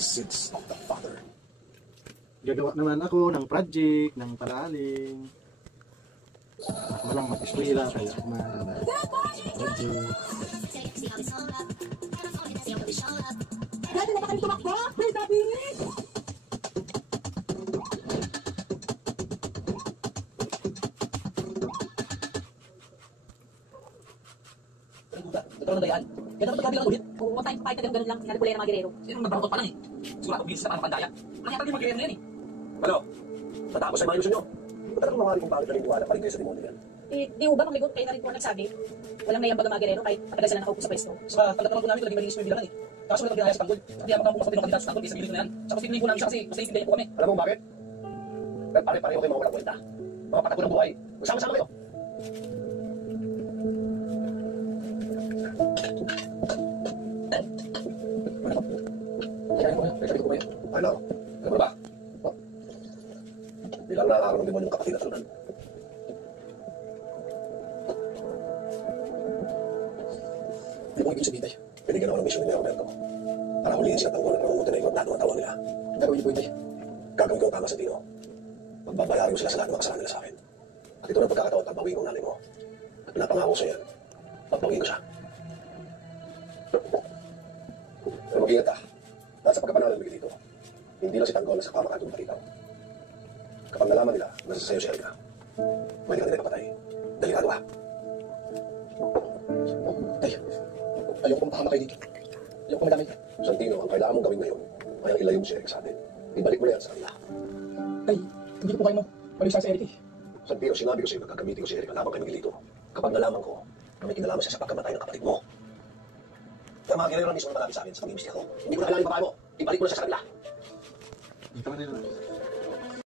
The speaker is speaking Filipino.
Sins of the Father. Gagawa naman ako ng project, ng paraling. Ako lang mag-eskwela, kaya ako project. Dati na ba kami tumakbo? May sabi! Ito na dayaan. Kaya dapat magkabilang ulit. Oo, time fight na ganun lang. Sinalipulay ng mga gerero. Sino nagbarakot pa lang eh. Siguro ako bilis na parang makandaya. Nakita yung mag-gerero na yan eh. Ano? Matapos ay mga ilusyon nyo. Matagal mga kung bakit naniniwala pa rin kayo sa demonyo yan. Di ba pang ligot kayo na rin po nagsabi? Walang may ambag ang mga gerero kahit matagal sila nakaupo sa pwesto. Sa pagkatapang po namin, talagang malinis mo yung bilangan eh. Kaso wala ginaya sa tanggol. Hindi ako makabukas pa din ng kandidato sa tanggol, isa na yan. Sa posibleng po namin siya kasi mas naiintindihan po kami. Alam mo bakit? Dahil pare-pareho kayo mga walang kwenta. Mga patak ko ng buhay. Magsama-sama kayo. Ano? Ano ba? Bilang nakakaroon ng demonyo ng kapatid at sunan. Hindi mo ibig sabihin tayo. Binigyan ako ng misyon ni Roberto. Para huliin siya tanggol at pangungutin na ikot nato ang tawa nila. Gagawin niyo po hindi. Gagawin ko ang tama sa tino. Magbabayarin mo sila sa lahat ng makasalanan nila sa akin. At ito na pagkakataon, pagbawiin ko ang nanay mo. At pinapangako sa yan, pagbawiin ko siya. Pero mag-ingat ka. Dahil sa pagkapanalan mo dito, hindi lang si Tanggol na sa pamakatong patitaw. Kapag nalaman nila, nasa sayo si Erika, may ka nila ipapatay. Delikado ka. Tay, ayoko pong pahamakay dito. Ayoko pong madamay. Santino, ang kailangan mong gawin ngayon ay ang ilayo mo si Erika sa atin. Ibalik mo na yan sa kanila. Tay, hindi ko po kayo mo. Maligsa si Eric eh. Santino, sinabi ko sa iyo na gagamitin ko si Erika laban kay Miguelito. Kapag nalaman ko na may kinalaman siya sa pagkamatay ng kapatid mo. Kaya mga gerero na mismo na marami sa akin sa pag-imbestiga ko. Hindi ko na kailangan yung babae mo. Ibalik mo na siya sa kanila. Ito na